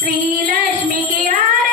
Shri tienen que ir. ¡Ay!